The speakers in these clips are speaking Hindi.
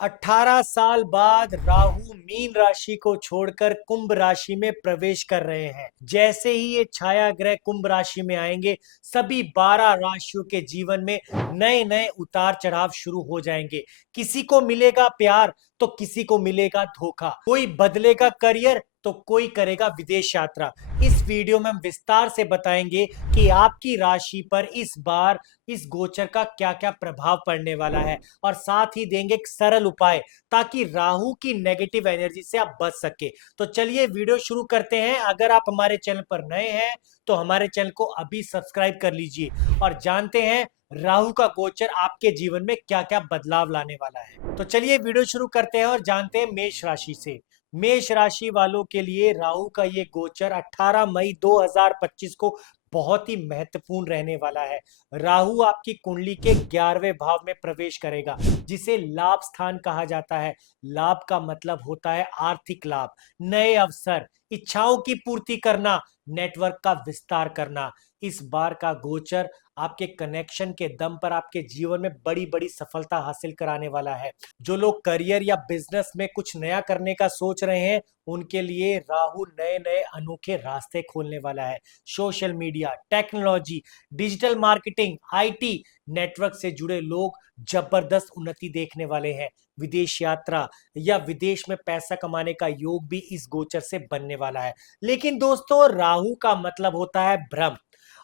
18 साल बाद राहु मीन राशि को छोड़कर कुंभ राशि में प्रवेश कर रहे हैं। जैसे ही ये छाया ग्रह कुंभ राशि में आएंगे, सभी 12 राशियों के जीवन में नए नए उतार चढ़ाव शुरू हो जाएंगे। किसी को मिलेगा प्यार तो किसी को मिलेगा धोखा, कोई बदलेगा करियर तो कोई करेगा विदेश यात्रा। इस वीडियो में हम विस्तार से बताएंगे कि आपकी राशि पर इस बार इस गोचर का क्या क्या प्रभाव पड़ने वाला है, और साथ ही देंगे एक सरल उपाय ताकि राहु की नेगेटिव एनर्जी से आप बच सके। तो चलिए वीडियो शुरू करते हैं। अगर आप हमारे चैनल पर नए हैं तो हमारे चैनल को अभी सब्सक्राइब कर लीजिए और जानते हैं राहु का गोचर आपके जीवन में क्या क्या बदलाव लाने वाला है। तो चलिए वीडियो शुरू करते हैं और जानते हैं मेष राशि से। मेष राशि वालों के लिए राहु का ये गोचर 18 मई 2025 को बहुत ही महत्वपूर्ण रहने वाला है। राहु आपकी कुंडली के 11वें भाव में प्रवेश करेगा, जिसे लाभ स्थान कहा जाता है। लाभ का मतलब होता है आर्थिक लाभ, नए अवसर, इच्छाओं की पूर्ति करना, नेटवर्क का विस्तार करना। इस बार का गोचर आपके कनेक्शन के दम पर आपके जीवन में बड़ी बड़ी सफलता हासिल कराने वाला है। जो लोग करियर या बिजनेस में कुछ नया करने का सोच रहे हैं, उनके लिए राहु नए नए अनोखे रास्ते खोलने वाला है। Social media, technology, digital marketing, IT, network से जुड़े लोग जबरदस्त उन्नति देखने वाले हैं। विदेश यात्रा या विदेश में पैसा कमाने का योग भी इस गोचर से बनने वाला है। लेकिन दोस्तों, राहु का मतलब होता है भ्रम,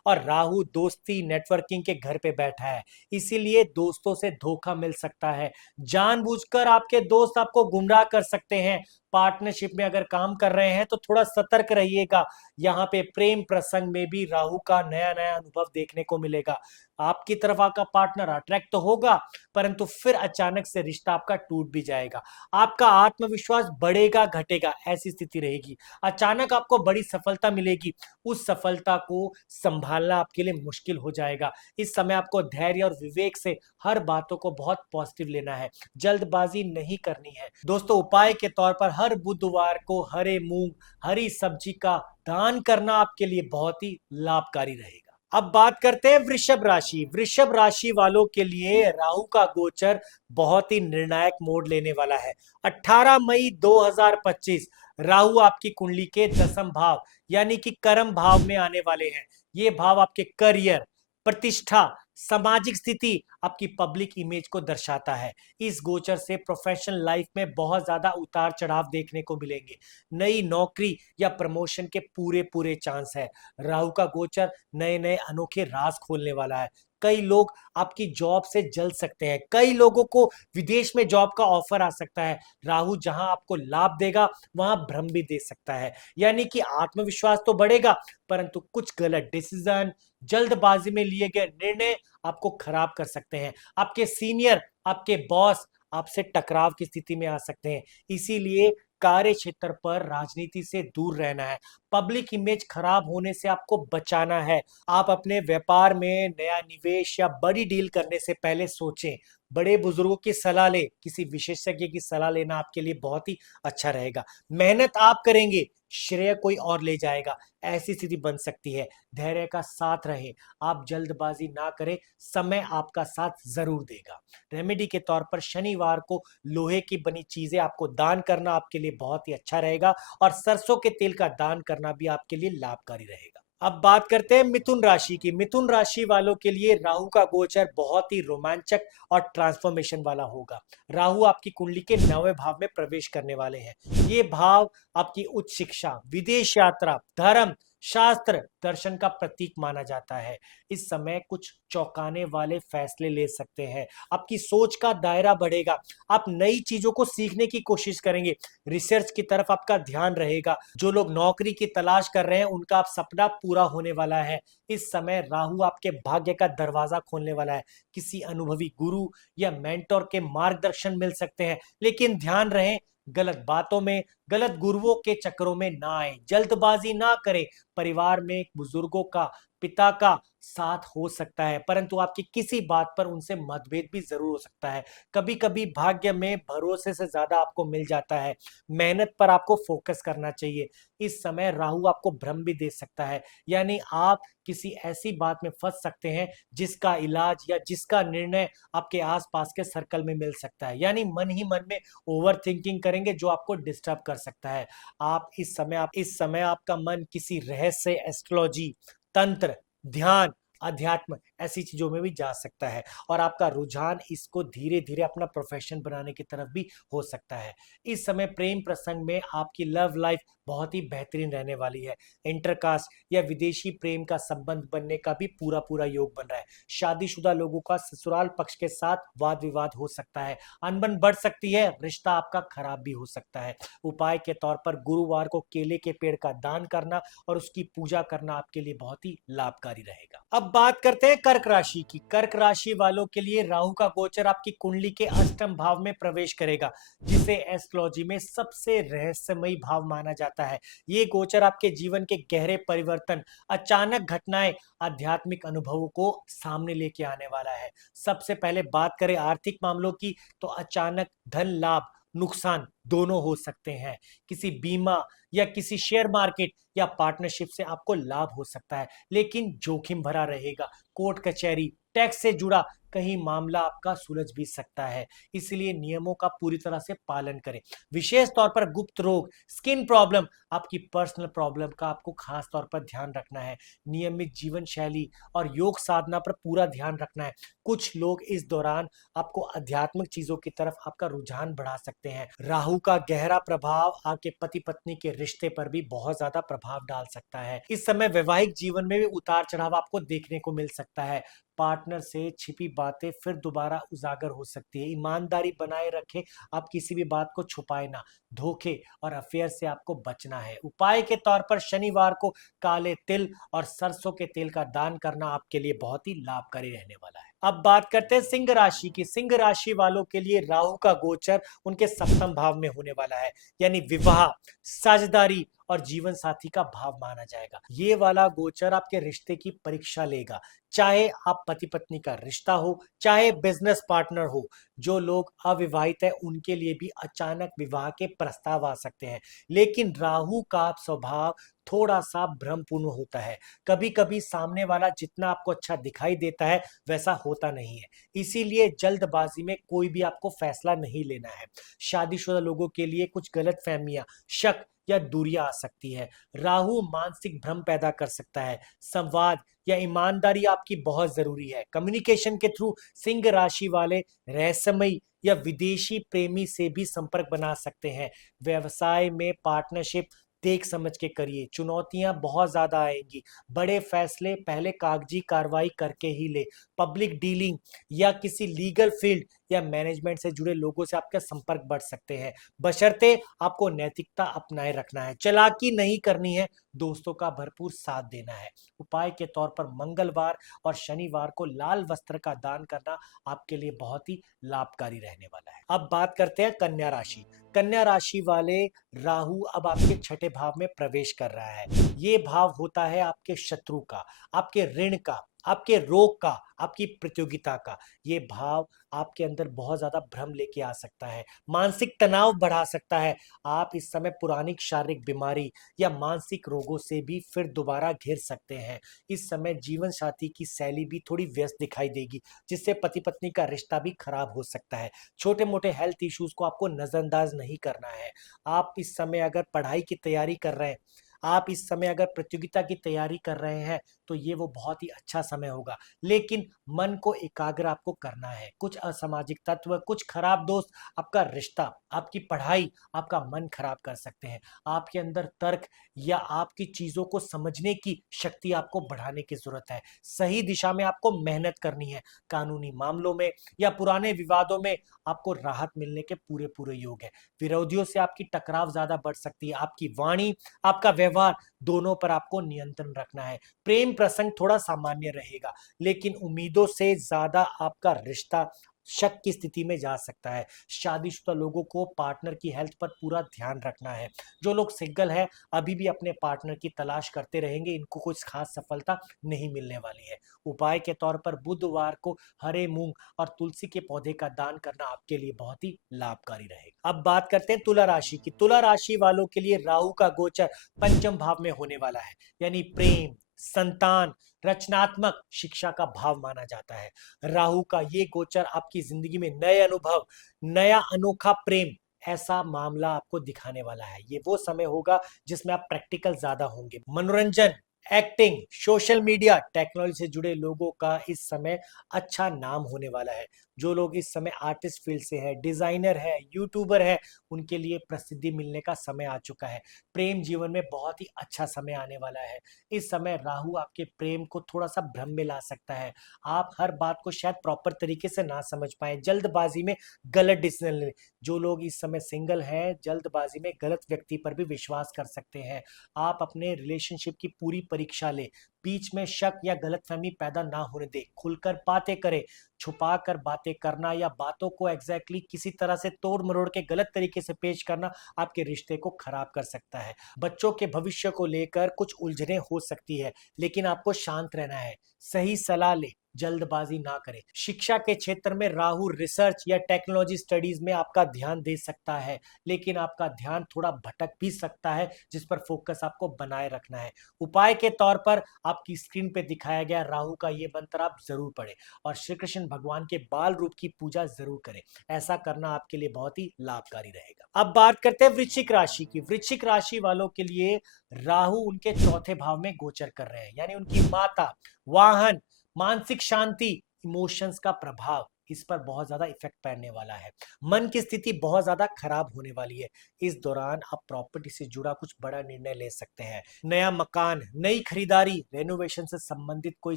और राहु दोस्ती नेटवर्किंग के घर पे बैठा है, इसीलिए दोस्तों से धोखा मिल सकता है। जानबूझकर आपके दोस्त आपको गुमराह कर सकते हैं। पार्टनरशिप में अगर काम कर रहे हैं तो थोड़ा सतर्क रहिएगा। यहाँ पे प्रेम प्रसंग में भी राहु का नया नया अनुभव देखने को मिलेगा। आपकी तरफ आपका पार्टनर अट्रैक्ट तो होगा, परंतु फिर अचानक से रिश्ता आपका टूट भी जाएगा। आपका आत्मविश्वास बढ़ेगा घटेगा, ऐसी स्थिति रहेगी। अचानक आपको बड़ी सफलता मिलेगी, उस सफलता को संभालना आपके लिए मुश्किल हो जाएगा। इस समय आपको धैर्य और विवेक से हर बातों को बहुत पॉजिटिव लेना है, जल्दबाजी नहीं करनी है। दोस्तों, उपाय के तौर पर हर बुधवार को हरे मूंग, हरी सब्जी का दान करना आपके लिए बहुत ही लाभकारी रहेगा। अब बात करते हैं वृषभ राशि। वृषभ राशि वालों के लिए राहु का गोचर बहुत ही निर्णायक मोड़ लेने वाला है। 18 मई 2025 राहु आपकी कुंडली के 10वें भाव यानी कि कर्म भाव में आने वाले हैं। ये भाव आपके करियर, प्रतिष्ठा, सामाजिक स्थिति, आपकी पब्लिक इमेज को दर्शाता है। इस गोचर से प्रोफेशनल लाइफ में बहुत ज्यादा उतार चढ़ाव देखने को मिलेंगे। नई नौकरी या प्रमोशन के पूरे पूरे चांस है। राहु का गोचर नए नए अनोखे राज खोलने वाला है। कई लोग आपकी जॉब से जल सकते हैं, कई लोगों को विदेश में जॉब का ऑफर आ सकता है। राहु जहां आपको लाभ देगा वहां भ्रम भी दे सकता है, यानी कि आत्मविश्वास तो बढ़ेगा, परंतु कुछ गलत डिसीजन, जल्दबाजी में लिए गए निर्णय आपको खराब कर सकते हैं। आपके सीनियर, आपके बॉस आपसे टकराव की स्थिति में आ सकते हैं, इसीलिए कार्य क्षेत्र पर राजनीति से दूर रहना है। पब्लिक इमेज खराब होने से आपको बचाना है। आप अपने व्यापार में नया निवेश या बड़ी डील करने से पहले सोचें। बड़े बुजुर्गों की सलाह लें, किसी विशेषज्ञ की सलाह लेना आपके लिए बहुत ही अच्छा रहेगा। मेहनत आप करेंगे, श्रेय कोई और ले जाएगा, ऐसी स्थिति बन सकती है। धैर्य का साथ रहे, आप जल्दबाजी ना करें, समय आपका साथ जरूर देगा। रेमेडी के तौर पर शनिवार को लोहे की बनी चीजें आपको दान करना आपके लिए बहुत ही अच्छा रहेगा, और सरसों के तेल का दान करना भी आपके लिए लाभकारी रहेगा। अब बात करते हैं मिथुन राशि की। मिथुन राशि वालों के लिए राहु का गोचर बहुत ही रोमांचक और ट्रांसफॉर्मेशन वाला होगा। राहु आपकी कुंडली के 9वें भाव में प्रवेश करने वाले हैं। ये भाव आपकी उच्च शिक्षा, विदेश यात्रा, धर्म, शास्त्र, दर्शन का प्रतीक माना जाता है। इस समय कुछ चौंकाने वाले फैसले ले सकते हैं। आपकी सोच का दायरा बढ़ेगा, आप नई चीजों को सीखने की कोशिश करेंगे। रिसर्च की तरफ आपका ध्यान रहेगा। जो लोग नौकरी की तलाश कर रहे हैं, उनका आप सपना पूरा होने वाला है। इस समय राहु आपके भाग्य का दरवाजा खोलने वाला है। किसी अनुभवी गुरु या मेंटोर के मार्गदर्शन मिल सकते हैं, लेकिन ध्यान रहे गलत बातों में, गलत गुरुओं के चक्रों में ना आए। जल्दबाजी ना करें। परिवार में बुजुर्गों का, पिता का साथ हो सकता है, परंतु आपकी किसी बात पर उनसे मतभेद भी जरूर हो सकता है। कभी कभी भाग्य में भरोसे से ज्यादा आपको मिल जाता है। मेहनत पर आपको फोकस करना चाहिए। इस समय राहु आपको भ्रम भी दे सकता है, यानी आप किसी ऐसी बात में फंस सकते हैं जिसका इलाज या जिसका निर्णय आपके आसपास के सर्कल में मिल सकता है, यानी मन ही मन में ओवर थिंकिंग करेंगे जो आपको डिस्टर्ब कर सकता है। आप इस समय आपका मन किसी रहस्य, एस्ट्रोलॉजी, तंत्र, ध्यान, अध्यात्म ऐसी चीजों में भी जा सकता है, और आपका रुझान इसको धीरे धीरे अपना प्रोफेशन बनाने की तरफ भी हो सकता है। इस समय प्रेम प्रसंग में आपकी लव लाइफ बहुत ही बेहतरीन रहने वाली है। इंटरकास्ट या विदेशी प्रेम का संबंध बनने का भी पूरा पूरा योग बन रहा है। शादीशुदा लोगों का ससुराल पक्ष के साथ वाद विवाद हो सकता है, अनबन बढ़ सकती है, रिश्ता आपका खराब भी हो सकता है। उपाय के तौर पर गुरुवार को केले के पेड़ का दान करना और उसकी पूजा करना आपके लिए बहुत ही लाभकारी रहेगा। अब बात करते हैं कर्क राशि की। कर्क राशि वालों के लिए राहु का गोचर आपकी कुंडली के अष्टम भाव में प्रवेश करेगा, जिसे एस्ट्रोलॉजी में सबसे रहस्यमयी भाव माना जाता है। ये गोचर आपके जीवन के गहरे परिवर्तन, अचानक घटनाएं, आध्यात्मिक अनुभवों को सामने लेके आने वाला है। सबसे पहले बात करें आर्थिक मामलों की, तो अचानक धन लाभ, नुकसान दोनों हो सकते हैं। किसी बीमा या किसी शेयर मार्केट या पार्टनरशिप से आपको लाभ हो सकता है, लेकिन जोखिम भरा रहेगा। कोर्ट कचहरी, टैक्स से जुड़ा कहीं मामला आपका सुलझ भी सकता है, इसलिए नियमों का पूरी तरह से पालन करें। विशेष तौर पर गुप्त रोग, स्किन प्रॉब्लम, आपकी पर्सनल प्रॉब्लम का आपको खास तौर पर ध्यान रखना है। नियमित जीवन शैली और योग साधना पर पूरा ध्यान रखना है। कुछ लोग इस दौरान आपको आध्यात्मिक चीजों की तरफ आपका रुझान बढ़ा सकते हैं। राहु का गहरा प्रभाव आपके पति पत्नी के रिश्ते पर भी बहुत ज्यादा प्रभाव डाल सकता है। इस समय वैवाहिक जीवन में भी उतार चढ़ाव आपको देखने को मिल सकता है। पार्टनर से छिपी बातें फिर दोबारा उजागर हो सकती है। ईमानदारी बनाए रखें, आप किसी भी बात को छुपाए ना। धोखे और अफेयर से आपको बचना है। उपाय के तौर पर शनिवार को काले तिल और सरसों के तेल का दान करना आपके लिए बहुत ही लाभकारी रहने वाला है। अब बात करते हैं सिंह राशि की। सिंह राशि वालों के लिए राहु का गोचर उनके सप्तम भाव में होने वाला है, यानी विवाह, साझेदारी और जीवन साथी का भाव माना जाएगा। ये वाला गोचर आपके रिश्ते की परीक्षा लेगा, चाहे आप पति पत्नी का रिश्ता हो, चाहे बिजनेस पार्टनर हो। जो लोग अविवाहित है उनके लिए भी अचानक विवाह के प्रस्ताव आ सकते हैं, लेकिन राहु का स्वभाव थोड़ा सा भ्रमपूर्ण होता है। कभी कभी सामने वाला जितना आपको अच्छा दिखाई देता है वैसा होता नहीं है, इसीलिए जल्दबाजी में कोई भी आपको फैसला नहीं लेना है। शादीशुदा लोगों के लिए कुछ गलत फहमियां, शक या दूरियां आ सकती है। राहु मानसिक भ्रम पैदा कर सकता है। संवाद या ईमानदारी आपकी बहुत जरूरी है। कम्युनिकेशन के थ्रू सिंह राशि वाले रहस्यमयी या विदेशी प्रेमी से भी संपर्क बना सकते हैं। व्यवसाय में पार्टनरशिप देख समझ के करिए, चुनौतियां बहुत ज्यादा आएंगी। बड़े फैसले पहले कागजी कार्रवाई करके ही ले। पब्लिक डीलिंग या किसी लीगल फील्ड या मैनेजमेंट से जुड़े लोगों से आपका संपर्क बढ़ सकते हैं, बशर्ते आपको नैतिकता अपनाए रखना है, चालाकी नहीं करनी है, दोस्तों का भरपूर साथ देना है। उपाय के तौर पर मंगलवार और शनिवार को लाल वस्त्र का दान करना आपके लिए बहुत ही लाभकारी रहने वाला है। अब बात करते हैं कन्या राशि। कन्या राशि वाले, राहु अब आपके छठे भाव में प्रवेश कर रहा है। ये भाव होता है आपके शत्रु का, आपके ऋण का, आपके रोग का, आपकी प्रतियोगिता का। ये भाव आपके अंदर बहुत ज्यादा भ्रम लेके आ सकता है, मानसिक तनाव बढ़ा सकता है। आप इस समय पुरानी शारीरिक बीमारी या मानसिक रोगों से भी फिर दोबारा घिर सकते हैं। इस समय जीवन साथी की शैली भी थोड़ी व्यस्त दिखाई देगी, जिससे पति पत्नी का रिश्ता भी खराब हो सकता है। छोटे मोटे हेल्थ इश्यूज को आपको नजरअंदाज नहीं करना है। आप इस समय अगर पढ़ाई की तैयारी कर रहे हैं, आप इस समय अगर प्रतियोगिता की तैयारी कर रहे हैं, तो ये वो बहुत ही अच्छा समय होगा, लेकिन मन को एकाग्र आपको करना है। कुछ असामाजिक तत्व, कुछ खराब दोस्त आपका रिश्ता, आपकी पढ़ाई, आपका मन खराब कर सकते हैं। आपके अंदर तर्क या आपकी चीजों को समझने की शक्ति आपको बढ़ाने की जरूरत है। सही दिशा में आपको मेहनत करनी है। कानूनी मामलों में या पुराने विवादों में आपको राहत मिलने के पूरे पूरे योग है। विरोधियों से आपकी टकराव ज्यादा बढ़ सकती है। आपकी वाणी, आपका व्यवहार, दोनों पर आपको नियंत्रण रखना है। प्रेम प्रसंग थोड़ा सामान्य रहेगा, लेकिन उम्मीदों से ज्यादा आपका रिश्ता शक की स्थिति में जा सकता है। शादीशुदा लोगों को पार्टनर की हेल्थ पर पूरा ध्यान रखना है। जो लोग सिंगल है अभी भी अपने पार्टनर की तलाश करते रहेंगे, इनको कुछ खास सफलता नहीं मिलने वाली है। उपाय के तौर पर बुधवार को हरे मूंग और तुलसी के पौधे का दान करना आपके लिए बहुत ही लाभकारी रहेगा। अब बात करते हैं तुला राशि की। तुला राशि वालों के लिए राहु का गोचर पंचम भाव में होने वाला है, यानी प्रेम, संतान, रचनात्मक शिक्षा का भाव माना जाता है। राहु का ये गोचर आपकी जिंदगी में नए अनुभव, नया अनोखा प्रेम, ऐसा मामला आपको दिखाने वाला है। ये वो समय होगा जिसमें आप प्रैक्टिकल ज्यादा होंगे। मनोरंजन, एक्टिंग, सोशल मीडिया, टेक्नोलॉजी से जुड़े लोगों का इस समय अच्छा नाम होने वाला है। जो लोग इस समय आर्टिस्ट फील्ड से है, डिजाइनर है, यूट्यूबर है, उनके लिए प्रसिद्धि मिलने का समय आ चुका है। प्रेम जीवन में बहुत ही अच्छा समय आने वाला है। इस समय राहु आपके प्रेम को थोड़ा सा भ्रम में ला सकता है। आप हर बात को शायद प्रॉपर तरीके से ना समझ पाए, जल्दबाजी में गलत डिसीजन ले। जो लोग इस समय सिंगल हैं, जल्दबाजी में गलत व्यक्ति पर भी विश्वास कर सकते हैं। आप अपने रिलेशनशिप की पूरी परीक्षा ले, बीच में शक या गलतफहमी पैदा ना होने दे, खुलकर बातें करें। छुपा कर बातें करना या बातों को एग्जैक्टली किसी तरह से तोड़ मरोड़ के गलत तरीके से पेश करना आपके रिश्ते को खराब कर सकता है। बच्चों के भविष्य को लेकर कुछ उलझने हो सकती है, लेकिन आपको शांत रहना है, सही सलाह ले, जल्दबाजी ना करें। शिक्षा के क्षेत्र में राहु रिसर्च या टेक्नोलॉजी स्टडीज में आपका ध्यान दे सकता है, लेकिन आपका ध्यान थोड़ा भटक भी सकता है, जिस पर फोकस आपको बनाए रखना है। उपाय के तौर पर आपकी स्क्रीन पे दिखाया गया राहु का ये मंत्र आप जरूर पढ़ें और श्री कृष्ण भगवान के बाल रूप की पूजा जरूर करें। ऐसा करना आपके लिए बहुत ही लाभकारी रहेगा। अब बात करते हैं वृश्चिक राशि की। वृश्चिक राशि वालों के लिए राहु उनके चौथे भाव में गोचर कर रहे हैं, यानी उनकी माता, वाहन, मानसिक शांति, इमोशंस का प्रभाव, इस पर बहुत ज्यादा इफेक्ट पड़ने वाला है। मन की स्थिति बहुत ज्यादा खराब होने वाली है। इस दौरान आप प्रॉपर्टी से जुड़ा कुछ बड़ा निर्णय ले सकते हैं। नया मकान, नई खरीदारी, रेनोवेशन से संबंधित कोई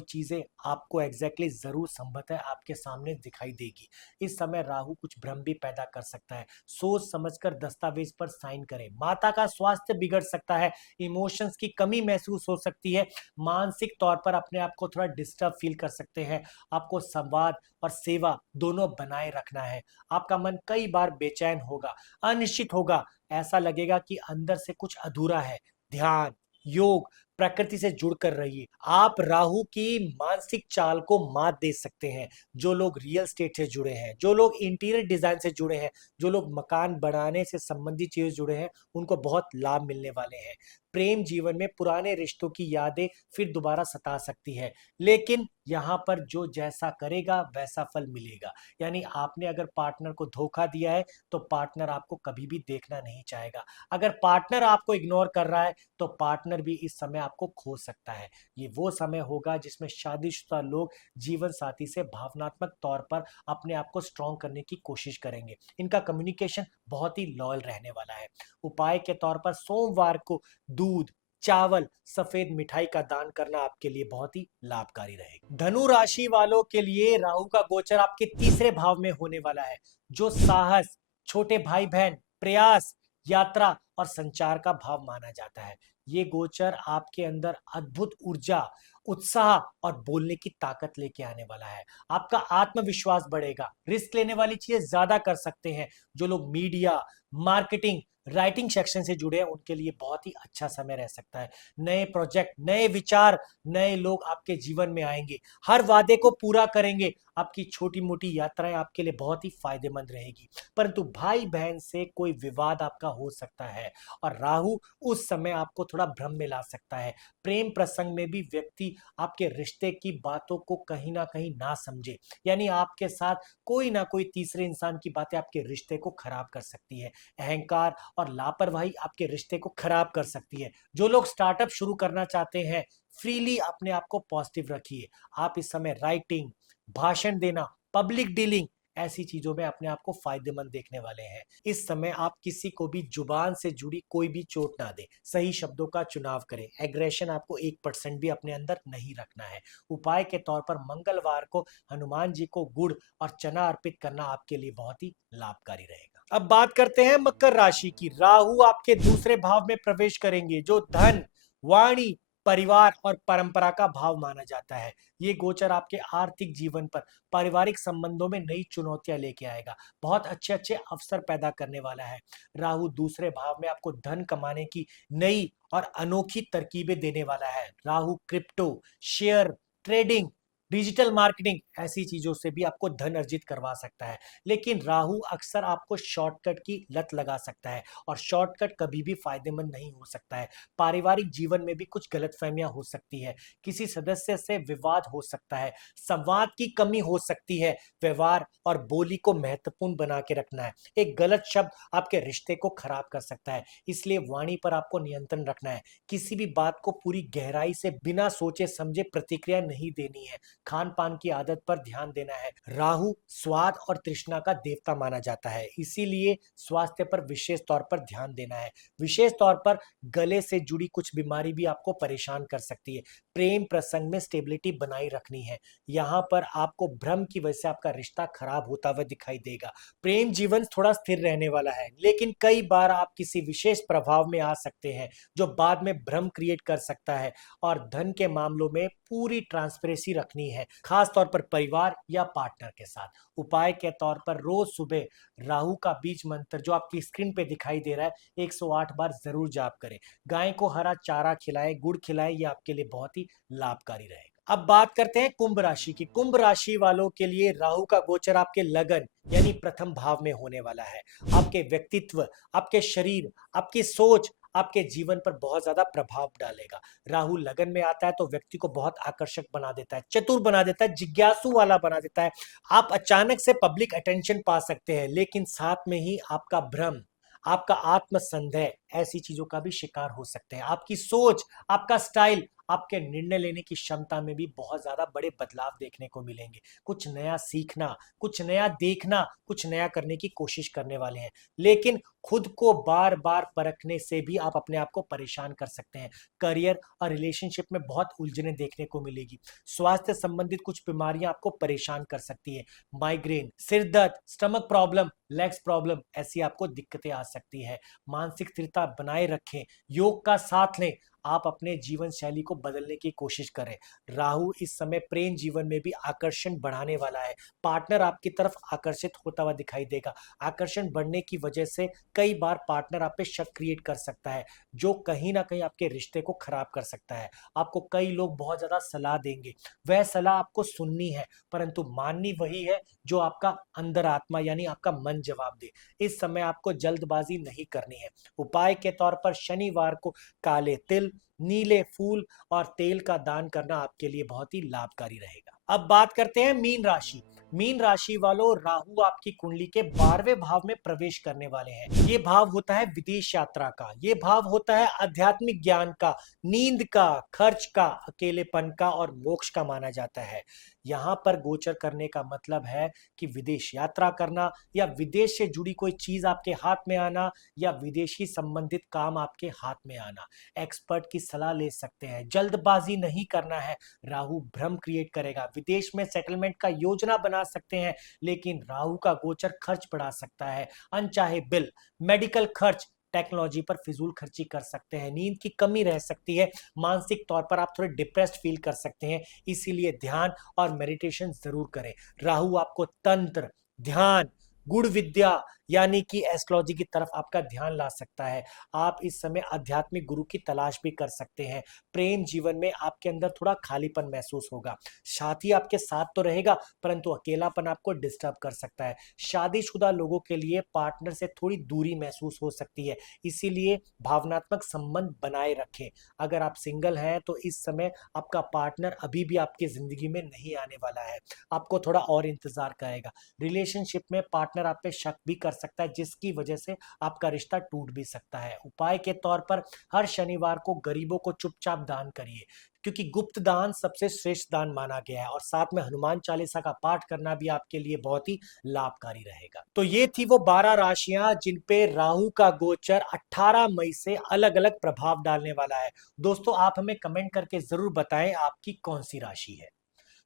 चीजें आपको एग्जैक्टली जरूर संभवतः आपके सामने दिखाई देगी। इस समय राहु कुछ भ्रम भी पैदा कर सकता है। सोच समझकर दस्तावेज पर साइन करें। माता का स्वास्थ्य बिगड़ सकता है, इमोशंस की कमी महसूस हो सकती है, मानसिक तौर पर अपने आप को थोड़ा डिस्टर्ब फील कर सकते हैं। आपको संवाद और सेवा दोनों बनाए रखना है। आपका मन कई बार बेचैन होगा, अनिश्चित होगा, ऐसा लगेगा कि अंदर से कुछ अधूरा है। ध्यान, योग, प्रकृति से जुड़कर रहिए। आप राहु की मानसिक चाल को मात दे सकते हैं। जो लोग रियल स्टेट से जुड़े हैं, जो लोग इंटीरियर डिजाइन से जुड़े हैं, जो लोग मकान बनाने से संबंधित चीजें जुड़े हैं, उनको बहुत लाभ मिलने वाले हैं। प्रेम जीवन में पुराने रिश्तों की यादें फिर दोबारा सता सकती है, लेकिन यहाँ पर जो जैसा करेगा वैसा फल मिलेगा। यानी आपने अगर पार्टनर को धोखा दिया है तो पार्टनर आपको कभी भी देखना नहीं चाहेगा। अगर पार्टनर आपको इग्नोर कर रहा है तो पार्टनर भी इस समय आपको खो सकता है। ये वो समय होगा जिसमें शादीशुदा लोग जीवन साथी से भावनात्मक तौर पर अपने आप को स्ट्रॉन्ग करने की कोशिश करेंगे। इनका कम्युनिकेशन बहुत ही लॉयल रहने वाला है। उपाय के तौर पर सोमवार को दूध, चावल, सफेद मिठाई का दान करना आपके लिए बहुत ही लाभकारी रहेगा। धनु राशि वालों के लिए राहु का गोचर आपके तीसरे भाव में होने वाला है, जो साहस, छोटे भाई बहन, प्रयास, यात्रा और संचार का भाव माना जाता है। ये गोचर आपके अंदर अद्भुत ऊर्जा, उत्साह और बोलने की ताकत लेके आने वाला है। आपका आत्मविश्वास बढ़ेगा, रिस्क लेने वाली चीजें ज्यादा कर सकते हैं। जो लोग मीडिया, मार्केटिंग, राइटिंग सेक्शन से जुड़े हैं उनके लिए बहुत ही अच्छा समय रह सकता है। नए प्रोजेक्ट, नए विचार, नए लोग आपके जीवन में आएंगे, हर वादे को पूरा करेंगे। आपकी छोटी मोटी यात्राएं आपके लिए बहुत ही फायदेमंद रहेगी। परंतु भाई बहन से कोई विवाद आपका हो सकता है और राहु उस समय आपको थोड़ा भ्रम में ला सकता है। प्रेम प्रसंग में भी व्यक्ति आपके रिश्ते की बातों को कहीं ना समझे, यानी आपके साथ कोई ना कोई तीसरे इंसान की बातें आपके रिश्ते को खराब कर सकती है। अहंकार और लापरवाही आपके रिश्ते को खराब कर सकती है। जो लोग स्टार्टअप शुरू करना चाहते हैं, फ्रीली अपने आप को पॉजिटिव रखिए। आप इस समय राइटिंग, भाषण देना, पब्लिक डीलिंग, ऐसी चीजों में अपने आप को फायदेमंद देखने वाले हैं। इस समय आप किसी को भी जुबान से जुड़ी कोई भी चोट ना दें, सही शब्दों का चुनाव करें। एग्रेशन आपको 1% भी अपने अंदर नहीं रखना है। उपाय के तौर पर मंगलवार को हनुमान जी को गुड़ और चना अर्पित करना आपके लिए बहुत ही लाभकारी रहेगा। अब बात करते हैं मकर राशि की। राहु आपके दूसरे भाव में प्रवेश करेंगे, जो धन, वाणी, परिवार और परंपरा का भाव माना जाता है। ये गोचर आपके आर्थिक जीवन पर, पारिवारिक संबंधों में नई चुनौतियां लेके आएगा। बहुत अच्छे अच्छे अवसर पैदा करने वाला है। राहु दूसरे भाव में आपको धन कमाने की नई और अनोखी तरकीबें देने वाला है। Rahu crypto, share, trading, digital marketing ऐसी चीजों से भी आपको धन अर्जित करवा सकता है। लेकिन राहु अक्सर आपको शॉर्टकट की लत लगा सकता है, और शॉर्टकट कभी भी फायदेमंद नहीं हो सकता है। पारिवारिक जीवन में भी कुछ गलतफहमियां हो सकती है, किसी सदस्य से विवाद हो सकता है, संवाद की कमी हो सकती है। व्यवहार और बोली को महत्वपूर्ण बना के रखना है। एक गलत शब्द आपके रिश्ते को खराब कर सकता है, इसलिए वाणी पर आपको नियंत्रण रखना है। किसी भी बात को पूरी गहराई से बिना सोचे समझे प्रतिक्रिया नहीं देनी है। खान पान की आदत पर ध्यान देना है। राहु स्वाद और तृष्णा का देवता माना जाता है, इसीलिए स्वास्थ्य पर विशेष तौर पर ध्यान देना है। विशेष तौर पर गले से जुड़ी कुछ बीमारी भी आपको परेशान कर सकती है। प्रेम प्रसंग में स्टेबिलिटी बनाई रखनी है। यहाँ पर आपको भ्रम की वजह से आपका रिश्ता खराब होता हुआ दिखाई देगा। प्रेम जीवन थोड़ा स्थिर रहने वाला है, लेकिन कई बार आप किसी विशेष प्रभाव में आ सकते हैं जो बाद में भ्रम क्रिएट कर सकता है। और धन के मामलों में पूरी ट्रांसपेरेंसी रखनी है, खास तौर पर परिवार या पार्टनर के साथ। उपाय के तौर पर रोज सुबह राहु का बीज मंत्र जो आपकी स्क्रीन पे दिखाई दे रहा है 108 बार जरूर जाप करें। गाय को हरा चारा खिलाएं, गुड़ खिलाएं, ये आपके लिए बहुत ही लाभकारी रहेगा। अब बात करते हैं कुंभ राशि की। कुंभ राशि वालों के लिए राहु का गोचर आपके लगन यानी प्रथम भाव में होने वाला है। आपके व्यक्तित्व, आपके शरीर, आपकी सोच आपके जीवन पर बहुत ज्यादा प्रभाव डालेगा। राहु लगन में आता है तो व्यक्ति को बहुत आकर्षक बना देता है, चतुर बना देता है, जिज्ञासु वाला बना देता है। आप अचानक से पब्लिक अटेंशन पा सकते हैं, लेकिन साथ में ही आपका भ्रम, आपका आत्मसंदेह ऐसी चीजों का भी शिकार हो सकते हैं। आपकी सोच, आपका स्टाइल, आपके निर्णय लेने की क्षमता में भी बहुत ज्यादा बड़े बदलाव देखने को मिलेंगे। कुछ नया सीखना, कुछ नया देखना, कुछ नया करने की कोशिश करने वाले हैं, लेकिन खुद को बार बार परखने से भी आप अपने आप को परेशान कर सकते हैं। करियर और रिलेशनशिप में बहुत उलझने देखने को मिलेगी। स्वास्थ्य संबंधित कुछ बीमारियां आपको परेशान कर सकती है। माइग्रेन, सिर दर्द, स्टमक प्रॉब्लम, लेग्स प्रॉब्लम ऐसी आपको दिक्कतें आ सकती है। मानसिक स्थिरता बनाए रखें, योग का साथ लें, आप अपने जीवन शैली को बदलने की कोशिश करें। राहु इस समय प्रेम जीवन में भी आकर्षण बढ़ाने वाला है। पार्टनर आपकी तरफ आकर्षित होता हुआ दिखाई देगा। आकर्षण बढ़ने की वजह से कई बार पार्टनर आप पे शक क्रिएट कर सकता है, जो कहीं ना कहीं आपके रिश्ते को खराब कर सकता है। आपको कई लोग बहुत ज्यादा सलाह देंगे, वह सलाह आपको सुननी है, परंतु माननी वही है जो आपका अंदर आत्मा यानी आपका मन जवाब दे। इस समय आपको जल्दबाजी नहीं करनी है। उपाय के तौर पर शनिवार को काले तिल, नीले फूल और तेल का दान करना आपके लिए बहुत ही लाभकारी रहेगा। अब बात करते हैं मीन राशि। मीन राशि वालों, राहु आपकी कुंडली के 12वें भाव में प्रवेश करने वाले हैं। ये भाव होता है विदेश यात्रा का, ये भाव होता है आध्यात्मिक ज्ञान का, नींद का, खर्च का, अकेलेपन का और मोक्ष का माना जाता है। यहाँ पर गोचर करने का मतलब है कि विदेश यात्रा करना या विदेश से जुड़ी कोई चीज आपके हाथ में आना या विदेशी संबंधित काम आपके हाथ में आना। एक्सपर्ट की सलाह ले सकते हैं, जल्दबाजी नहीं करना है। राहु भ्रम क्रिएट करेगा। विदेश में सेटलमेंट का योजना बना सकते हैं, लेकिन राहु का गोचर खर्च बढ़ा सकता है। अनचाहे बिल, मेडिकल खर्च, टेक्नोलॉजी पर फिजूल खर्ची कर सकते हैं। नींद की कमी रह सकती है। मानसिक तौर पर आप थोड़े डिप्रेस्ड फील कर सकते हैं, इसीलिए ध्यान और मेडिटेशन जरूर करें। राहु आपको तंत्र, ध्यान, गुड़ विद्या यानी कि एस्ट्रोलॉजी की तरफ आपका ध्यान ला सकता है। आप इस समय आध्यात्मिक गुरु की तलाश भी कर सकते हैं। प्रेम जीवन में आपके अंदर थोड़ा खालीपन महसूस होगा। साथी आपके साथ तो रहेगा, परंतु अकेलापन आपको डिस्टर्ब कर सकता है। शादीशुदा लोगों के लिए पार्टनर से थोड़ी दूरी महसूस हो सकती है, इसीलिए भावनात्मक संबंध बनाए रखें। अगर आप सिंगल हैं तो इस समय आपका पार्टनर अभी भी आपकी जिंदगी में नहीं आने वाला है, आपको थोड़ा और इंतजार करेगा। रिलेशनशिप में पार्टनर आप पे शक भी कर सकता है, जिसकी वजह से आपका रिश्ता टूट भी सकता है। उपाय के तौर पर हर शनिवार को गरीबों को चुपचाप दान करिए, क्योंकि गुप्त दान सबसे श्रेष्ठ दान माना गया है। और साथ में हनुमान चालीसा का पाठ करना भी आपके लिए बहुत ही लाभकारी रहेगा। तो ये थी वो 12 राशियां जिन पे राहु का गोचर 18 मई से अलग अलग प्रभाव डालने वाला है। दोस्तों, आप हमें कमेंट करके जरूर बताएं आपकी कौन सी राशि है।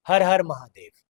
हर हर महादेव।